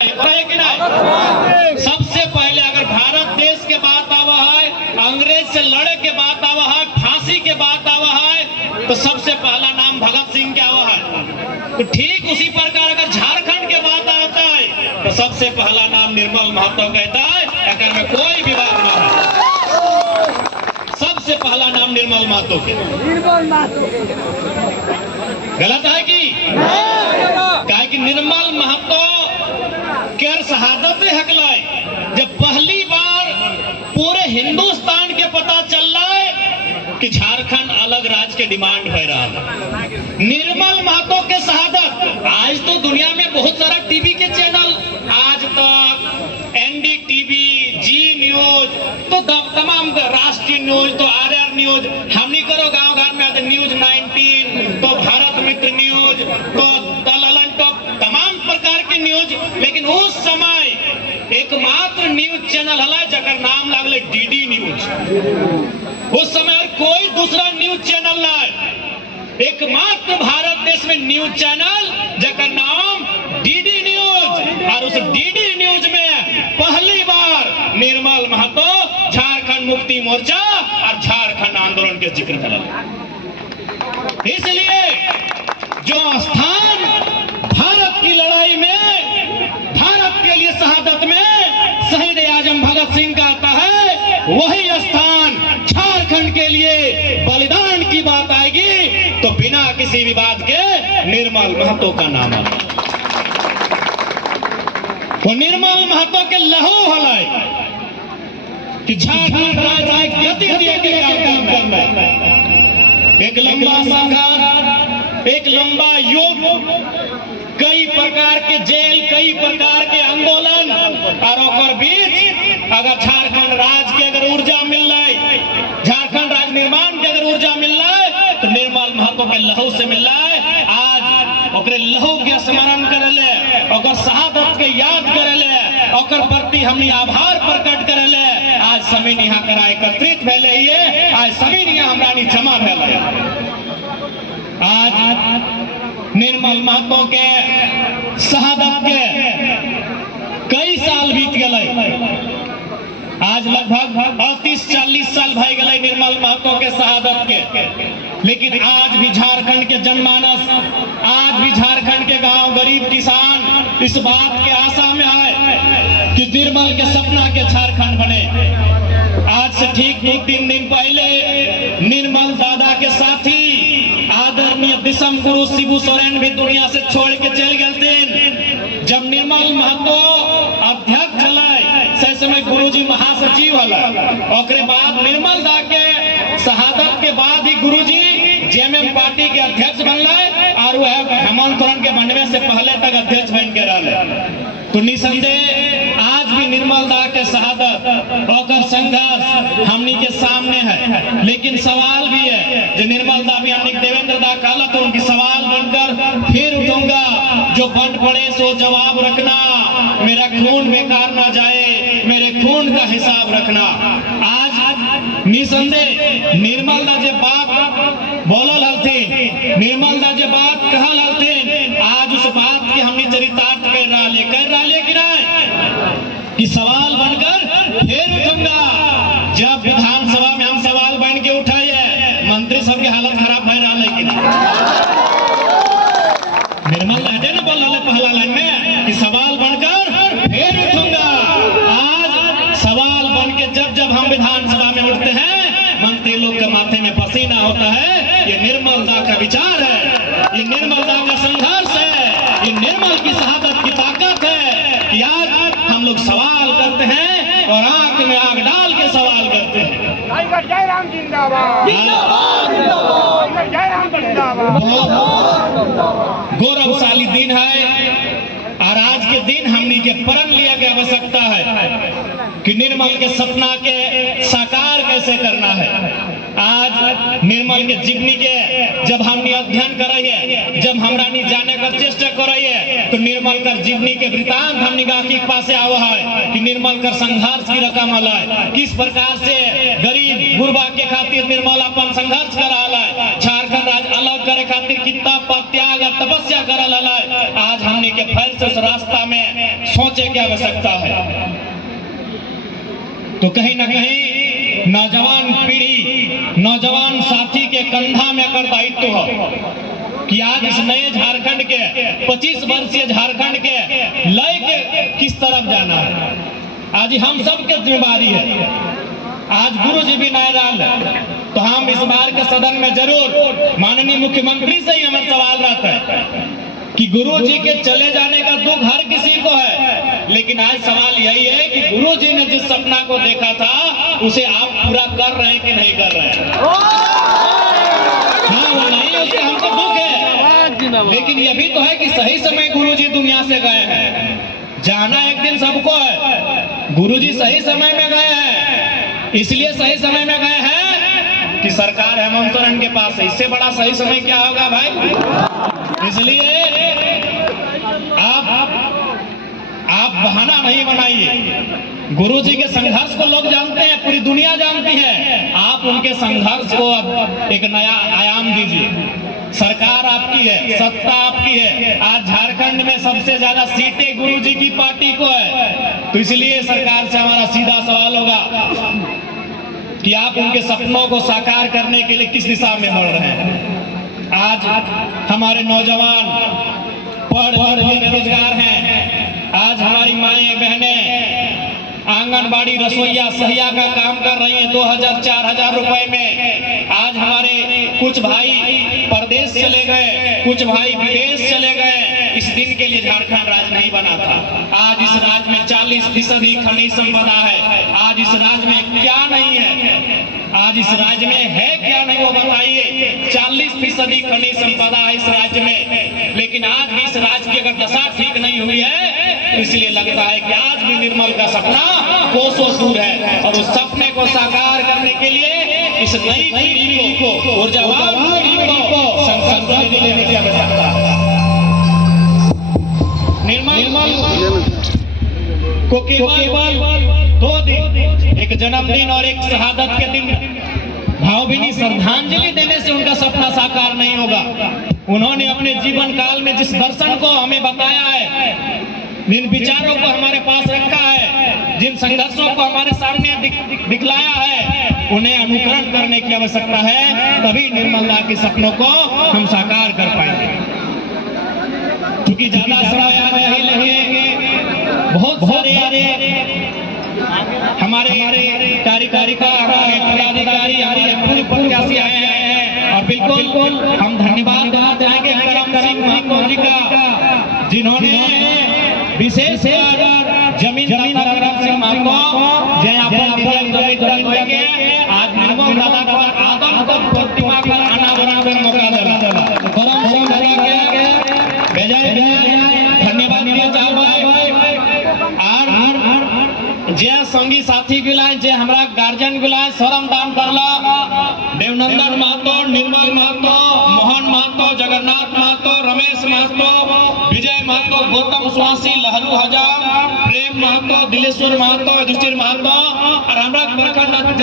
कि नहीं? सबसे पहले अगर भारत देश के बात आवा है, अंग्रेज से लड़े के बात आवा है, फांसी के बात आवा है, तो सबसे पहला नाम भगत सिंह के आवा है। तो ठीक उसी प्रकार अगर झारखंड के बात आता है तो सबसे पहला नाम निर्मल महतो कहता है, अगर में कोई विवाद ना है। सबसे पहला नाम निर्मल महतो के। गलत है कि कहे कि निर्मल महतो केर शहादत हकलाए जब पहली बार पूरे हिंदुस्तान के पता चल रहा है कि झारखंड अलग राज्य के डिमांड हो रहा है। निर्मल महतो के शहादत आज तो दुनिया में बहुत सारा टीवी के चैनल, आज तक, एनडीटीवी, जी न्यूज, तो तमाम राष्ट्रीय न्यूज, तो आरआर न्यूज, हमनी करो गांव गांव में आते न्यूज 19, तो भारत मित्र न्यूज, तो दललन, तो तमाम प्रकार के न्यूज। लेकिन उस समय एकमात्र न्यूज चैनल हला जकर नाम लागले डीडी न्यूज। उस समय और कोई दूसरा न्यूज चैनल ना, एकमात्र भारत देश में न्यूज चैनल जकर नाम डीडी न्यूज। और उस डीडी न्यूज में पहली बार निर्मल महतो झारखंड मुक्ति मोर्चा और झारखंड आंदोलन के जिक्र करा। इसलिए जो स्थान भारत की लड़ाई में, भारत के लिए शहादत में शहीद आजम भगत सिंह का आता है, वही स्थान झारखंड के लिए बलिदान की बात आएगी तो बिना किसी विवाद के निर्मल महतो का नाम आएगा। वो निर्मल महतो के लहू हलाए कि झारखंड राज्य की गति दिए के काम करना, एक लंबा संघर्ष, एक लंबा युग, कई प्रकार के जेल, कई प्रकार के आंदोलन, और बीच अगर झारखंड राज्य के अगर ऊर्जा मिल रहा है, झारखंड राज्य निर्माण के अगर ऊर्जा मिल रहा है तो निर्मल महतो के लहू से मिल रहा है। आज ओकरे लहू के स्मरण करे ले, ओकर शहादत के याद करे ले, ओकर प्रति हमनी आभार प्रकट करे ले। आज सभी यहाँ करा एकत्रित भेले हिए, आज सभी यहाँ हमरा जमा भेले। आज निर्मल महतो के शहादत के कई साल बीत गए, आज लगभग 30-40 साल भय गए निर्मल महतो के शहादत के। लेकिन आज भी झारखंड के जनमानस, आज भी झारखंड के गांव गरीब किसान इस बात के आशा में है कि निर्मल के सपना के झारखंड बने। आज से ठीक 2-3 दिन पहले निर्मल दादा के साथी आदरणीय दिसम गुरु शिबू सोरेन भी दुनिया से छोड़ के चल गए। जब निर्मल महतो अध्यक्ष चलाए से समय गुरुजी महासचिव हला, ओकरे बाद निर्मल दा के शहादत के बाद ही गुरुजी जेएमएम पार्टी के अध्यक्ष बनले और वह हेमंत सोरेन के बनने से पहले तक अध्यक्ष बन के रहे। तो निसंदेह आज भी निर्मल दा के शहादत और संघर्ष हमनी के सामने है। लेकिन सवाल भी है जो निर्मल दा भी हमने देवेंद्र दा कहला तो उनकी सवाल बनकर फिर उठूंगा, जो बन पड़े सो जवाब रखना, मेरा खून बेकार ना जाए, मेरे खून का हिसाब रखना। आज निसंदेह निर्मल दा जे बात बोलल हलथिन, निर्मल दा जे बात कहल हलथिन, आज उस बात के हमने चरितार्थ कर रहा कि नहीं कि सवाल बनकर फिर उठूंगा। जब विधानसभा में हम सवाल बन के उठाइए, मंत्री सब की हालत खराब हो रहा है कि नहीं? निर्मल हटे ना बोल रहे पहला लाइन में कि सवाल बनकर फिर उठूंगा। आज सवाल बन के जब जब हम विधानसभा में उठते हैं, मंत्री लोग के माथे में पसीना होता है। ये निर्मल दा का विचार है, ये निर्मल दा का संघर्ष है, ये निर्मल की शहादत की ताकत है कि आज हम लोग सवाल करते हैं और आंख में आग डाल के सवाल करते हैं। जय राम जिंदाबाद, जय राम जिंदाबाद। गौरवशाली दिन है और आज के दिन हमनी के प्रण लिया की आवश्यकता है कि निर्मल के सपना के साकार कैसे करना है। आज निर्मल के जीवनी के जब हमने अध्ययन कराइए, जब हमरा जाने का चेष्टा कराइए तो निर्मल कर जीवनी के वृतांत हमने के पास आवा है कि निर्मल कर संघर्ष की रकम है, किस प्रकार से गरीब गुरबा के खातिर निर्मल अपन संघर्ष करा है, झारखंड राज्य अलग करे खातिर कितना त्याग और तपस्या करल है। आज हमने के फर्ज से उस रास्ता में सोचे की आवश्यकता है। तो कहीं ना कहीं नौजवान पीढ़ी, नौजवान साथी के कंधा में अगर दायित्व हो कि आज इस नए झारखंड के 25 वर्षीय झारखंड के लय के किस तरफ जाना है, आज हम सब के जिम्मेदारी है। आज गुरु जी भी नहीं रहा तो हम इस बार के सदन में जरूर माननीय मुख्यमंत्री से ही हमारा सवाल रहता है कि गुरु जी के चले जाने का दुख हर किसी को है, लेकिन आज सवाल यही है कि गुरु जी ने जिस सपना को देखा था उसे आप पूरा कर रहे हैं कि नहीं कर रहे हैं। हाँ वो नहीं, उससे हमको दुख है, लेकिन ये भी तो है कि सही समय गुरु जी दुनिया से गए हैं। जाना एक दिन सबको है, गुरु जी सही समय में गए हैं, इसलिए सही समय में गए हैं कि सरकार हेमंत सोरेन के पास है। इससे बड़ा सही समय क्या होगा भाई? इसलिए आप बहाना नहीं बनाइए। गुरु जी के संघर्ष को लोग जानते हैं, पूरी दुनिया जानती है। आप उनके संघर्ष को अब एक नया आयाम दीजिए। सरकार आपकी है, सत्ता आपकी है। आज झारखंड में सबसे ज्यादा सीटें गुरु जी की पार्टी को है, तो इसलिए सरकार से हमारा सीधा सवाल होगा कि आप उनके सपनों को साकार करने के लिए किस दिशा में बढ़ रहे हैं। आज हमारे नौजवान पढ़ के बेरोजगार हैं। आज हमारी माएं बहनें आंगनबाड़ी रसोईया सहिया का काम कर रही हैं 2000-4000 रुपए में। आज हमारे कुछ भाई परदेश चले गए, कुछ भाई विदेश चले गए। इस दिन के लिए झारखंड राज्य नहीं बना था। आज इस राज्य में 40% खनिज संपदा है। आज इस राज्य में क्या नहीं है, आज इस राज्य में है क्या नहीं वो बताइए। 40% खनिज संपदा है इस राज्य में, लेकिन आज भी इस राज्य की अगर दशा ठीक नहीं हुई है तो इसलिए लगता है कि आज भी निर्मल का सपना कोसों दूर है। और उस सपने को साकार करने के लिए इस नई पीढ़ी को, ऊर्जावान पीढ़ी को संकल्प लेने की आवश्यकता है। निर्मल को केवल 2 दिन, एक जन्मदिन और एक शहादत के दिन भावभीनी श्रद्धांजलि देने से उनका सपना साकार नहीं होगा। उन्होंने अपने जीवन काल में जिस दर्शन को हमें बताया है, जिन विचारों को हमारे पास रखा है, जिन संघर्षों को हमारे सामने दिखलाया है, उन्हें अनुकरण करने की आवश्यकता है। तभी निर्मलदा के सपनों को हम साकार कर पाएंगे। क्योंकि ज्यादा समय आज नहीं लगेंगे, बहुत सारे हमारे कार्यकारिता, हमारे पदाधिकारी, हमारे प्रत्याशी आए हैं। और बिल्कुल हम धन्यवाद देना चाहेंगे करम सिंह महतो जी का, जिन्होंने विशेष जमीन करम सिंह महतो जय आज निर्मल दादा का आदम को प्रतिमा पर आना बराबर मौका दिला। करम सिंह दादा के धन्यवाद दिया जे संगी साथी गुलाय, जे हमरा गार्जियन गुलाय, श्रम दान करला, देवनंदन महतो, निर्मल महतो, मोहन महतो, जगन्नाथ महतो, रमेश महतो, विजय महतो, गौतम स्वासी, लहरू हजाम, प्रेम महतो, दिलेश्वर महतो, युधिष्ठिर महतो और हमरा प्रखंड